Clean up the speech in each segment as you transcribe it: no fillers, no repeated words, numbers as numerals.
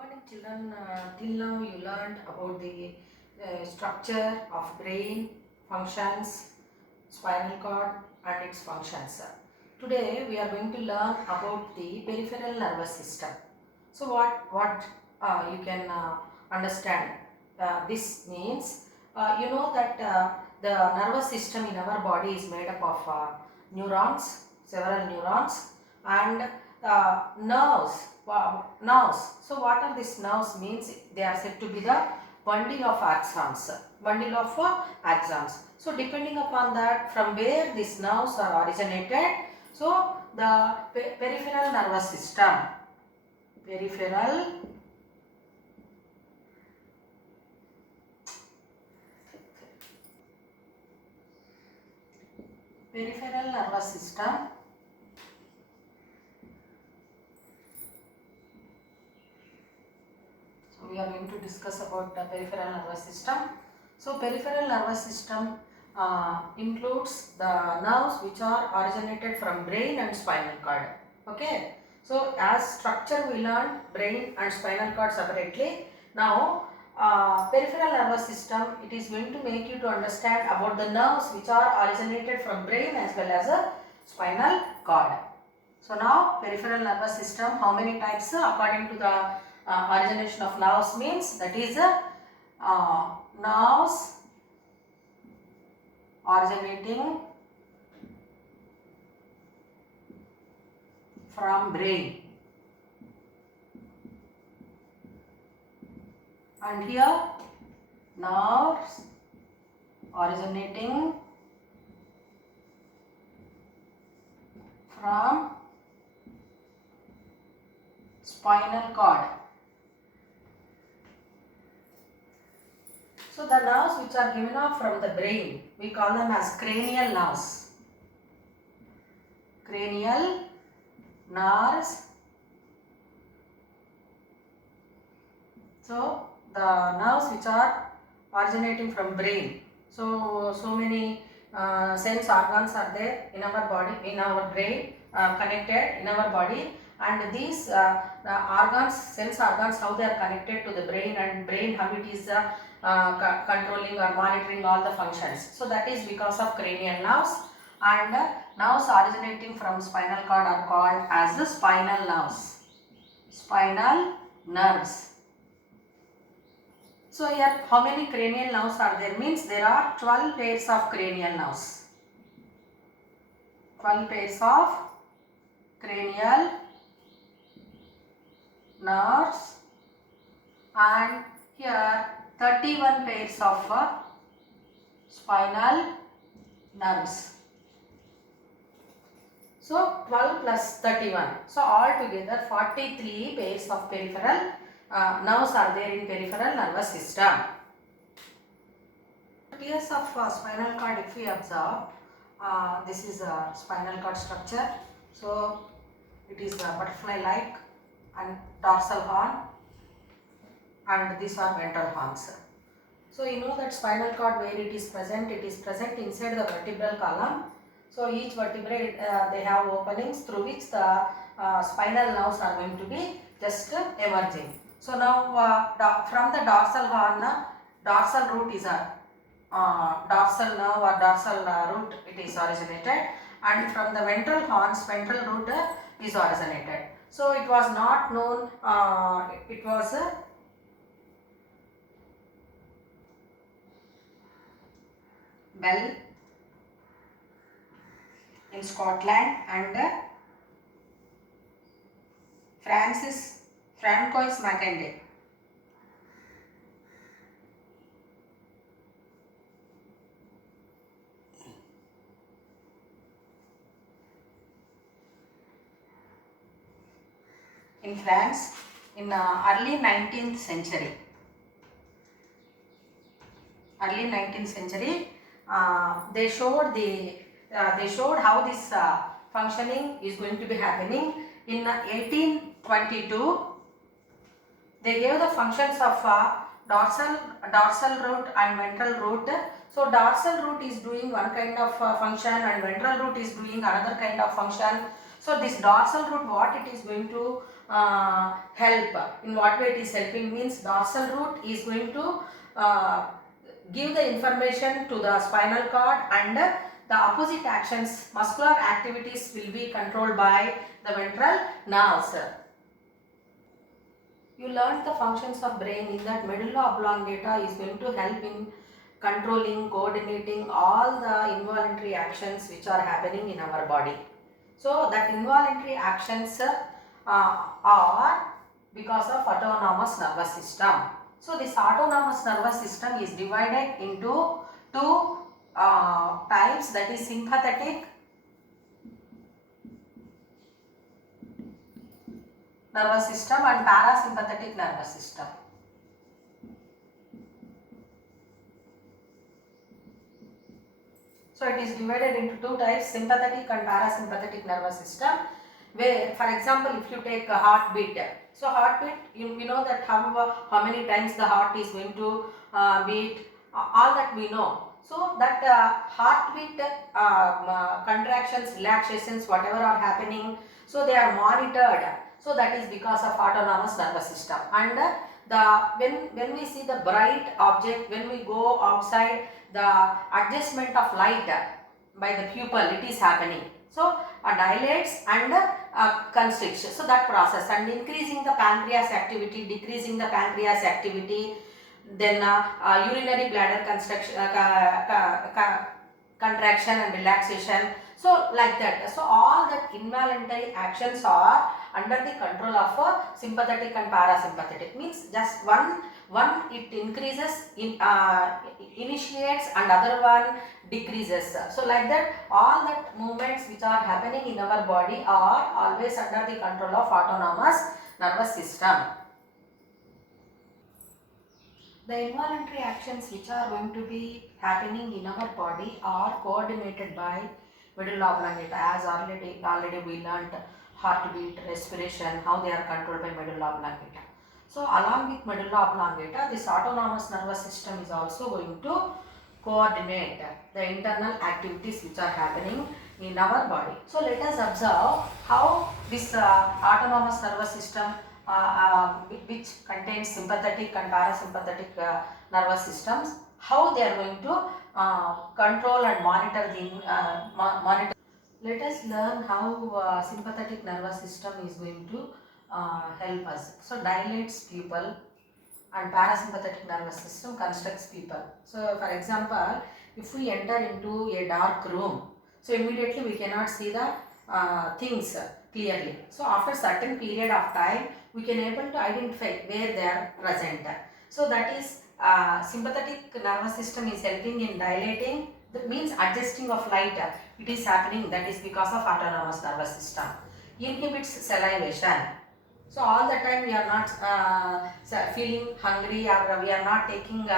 morning children. Till now you learned about the structure of brain, functions, spinal cord and its functions. Today we are going to learn about the peripheral nervous system. So what you can understand this means, you know that the nervous system in our body is made up of neurons, several neurons, and nerves. Nerves. So what are these nerves means? They are said to be the bundle of axons. Bundle of axons. So depending upon that, from where these nerves are originated, so the peripheral nervous system, peripheral nervous system we are going to discuss about the peripheral nervous system. So peripheral nervous system includes the nerves which are originated from brain and spinal cord. Okay. So as structure we learned brain and spinal cord separately. Now peripheral nervous system, it is going to make you to understand about the nerves which are originated from brain as well as a spinal cord. So now peripheral nervous system, how many types according to the origination of nerves means, that is nerves originating from brain, and here nerves originating from spinal cord. So the nerves which are given off from the brain, we call them as cranial nerves. Cranial nerves. So the nerves which are originating from brain. So many sense organs are there in our body, in our brain, connected in our body, and these the organs, sense organs, how they are connected to the brain, and brain how it is controlling or monitoring all the functions. So that is because of cranial nerves, and nerves originating from spinal cord are called as the spinal nerves. Spinal nerves. So here how many cranial nerves are there means there are 12 pairs of cranial nerves. 12 pairs of cranial nerves, and here 31 pairs of spinal nerves. So 12 plus 31. So altogether 43 pairs of peripheral nerves are there in peripheral nervous system. Pairs of spinal cord, if we observe, this is a spinal cord structure. So it is butterfly-like and dorsal horn, and these are ventral horns. So you know that spinal cord where it is present inside the vertebral column. So each vertebrae they have openings through which the spinal nerves are going to be just emerging. So now from the dorsal horn, dorsal root is a dorsal nerve or dorsal root, it is originated, and from the ventral horns, ventral root is originated. So it was not known, it was Bell in Scotland and Francois Mackendale. In France in early 19th century. Early 19th century, they showed how this functioning is going to be happening. In 1822, they gave the functions of dorsal root and ventral root. So dorsal root is doing one kind of function and ventral root is doing another kind of function. So this dorsal root, what it is going to help. In what way it is helping means dorsal root is going to give the information to the spinal cord, and the opposite actions, muscular activities will be controlled by the ventral nerves. You learned the functions of brain. In that, medulla oblongata is going to help in controlling, coordinating all the involuntary actions which are happening in our body. So that involuntary actions are because of autonomous nervous system. So this autonomous nervous system is divided into two types, that is sympathetic nervous system and parasympathetic nervous system. So it is divided into two types, sympathetic and parasympathetic nervous system, where for example if you take a heartbeat, so heartbeat, we know that how many times the heart is going to beat, all that we know. So that heartbeat contractions, relaxations, whatever are happening, so they are monitored. So that is because of autonomous nervous system. And when we see the bright object, when we go outside, the adjustment of light by the pupil, it is happening. So dilates and constricts. So that process, and increasing the pancreas activity, decreasing the pancreas activity, then urinary bladder contraction and relaxation. So like that. So all that involuntary actions are under the control of sympathetic and parasympathetic. Means just one it increases, initiates, and other one decreases. So like that, all that movements which are happening in our body are always under the control of autonomous nervous system. The involuntary actions which are going to be happening in our body are coordinated by medulla oblongata, as already we learnt heartbeat, respiration, how they are controlled by medulla oblongata. So along with medulla oblongata, this autonomous nervous system is also going to coordinate the internal activities which are happening in our body. So let us observe how this autonomous nervous system which contains sympathetic and parasympathetic nervous systems, how they are going to control and monitor the monitor. Let us learn how sympathetic nervous system is going to help us. So dilates pupil, and parasympathetic nervous system constricts people. So for example, if we enter into a dark room, so immediately we cannot see the things clearly. So after certain period of time, we can able to identify where they are present. So that is sympathetic nervous system is helping in dilating, that means adjusting of light, it is happening, that is because of autonomous nervous system. Inhibits salivation. So all the time we are not feeling hungry, or we are not taking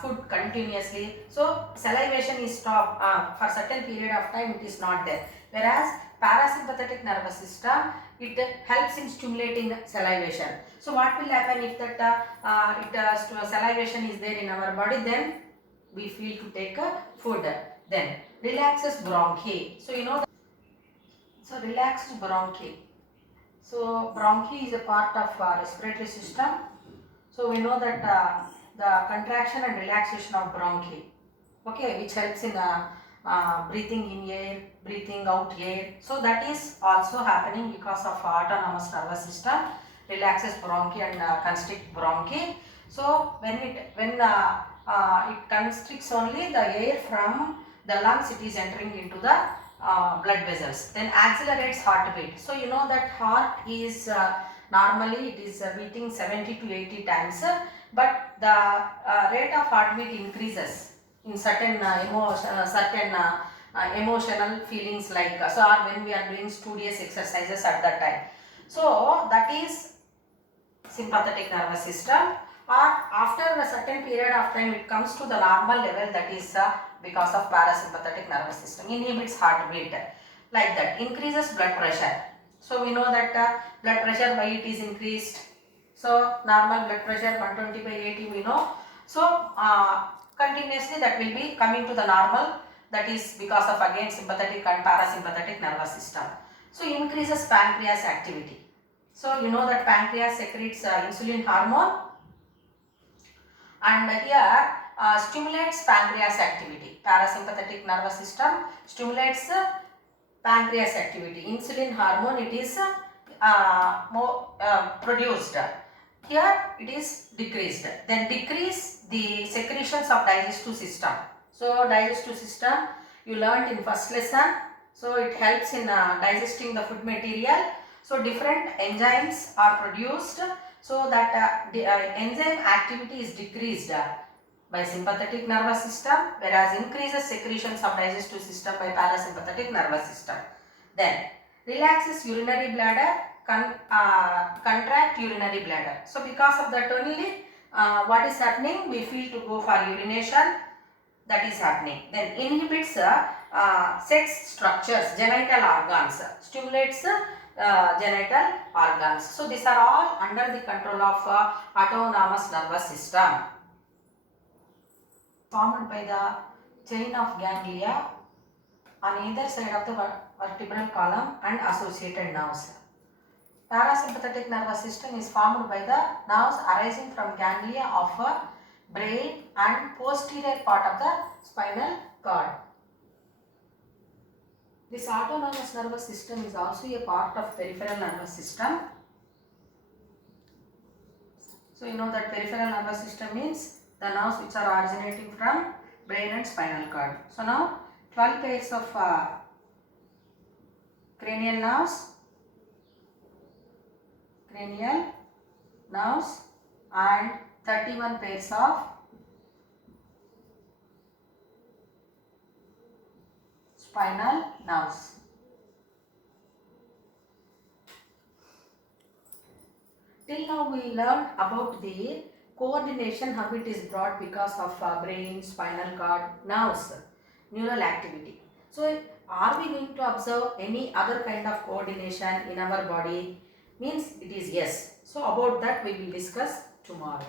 food continuously. So salivation is stopped for certain period of time, it is not there. Whereas parasympathetic nervous system, it helps in stimulating salivation. So what will happen if that salivation is there in our body, then we feel to take food. Then relaxes bronchi. So you know that, so relaxed bronchi. So bronchi is a part of respiratory system. So we know that the contraction and relaxation of bronchi, okay, which helps in breathing in air, breathing out air. So that is also happening because of autonomous nervous system relaxes bronchi and constricts bronchi. So when it constricts only the air from the lungs, it is entering into the blood vessels. Then accelerates heartbeat. So you know that heart is normally it is beating 70 to 80 times, but the rate of heartbeat increases in certain emotional feelings, like so, or when we are doing studious exercises at that time. So that is sympathetic nervous system. Or after a certain period of time, it comes to the normal level, that is because of parasympathetic nervous system. Inhibits heartbeat, like that. Increases blood pressure. So we know that blood pressure, why it is increased. So normal blood pressure 120/80 we know. So continuously that will be coming to the normal, that is because of again sympathetic and parasympathetic nervous system. So increases pancreas activity. So you know that pancreas secretes insulin hormone, and here stimulates pancreas activity. Parasympathetic nervous system stimulates pancreas activity. Insulin hormone, it is more produced. Here it is decreased. Then decrease the secretions of digestive system. So digestive system you learnt in first lesson. So it helps in digesting the food material. So different enzymes are produced, so that the enzyme activity is decreased by sympathetic nervous system, whereas increases secretions of digestive system by parasympathetic nervous system. Then relaxes urinary bladder, contract urinary bladder. So because of that only what is happening, we feel to go for urination, that is happening. Then inhibits sex structures, genital organs, stimulates genital organs. So these are all under the control of autonomous nervous system, formed by the chain of ganglia on either side of the vertebral column and associated nerves. Parasympathetic nervous system is formed by the nerves arising from ganglia of brain and posterior part of the spinal cord. This autonomous nervous system is also a part of peripheral nervous system. So you know that peripheral nervous system means the nerves which are originating from brain and spinal cord. So now 12 pairs of cranial nerves and 31 pairs of spinal nerves. Till now we learned about the coordination, how it is brought because of brain, spinal cord, nerves, neural activity. So are we going to observe any other kind of coordination in our body? Means it is yes. So about that we will discuss tomorrow.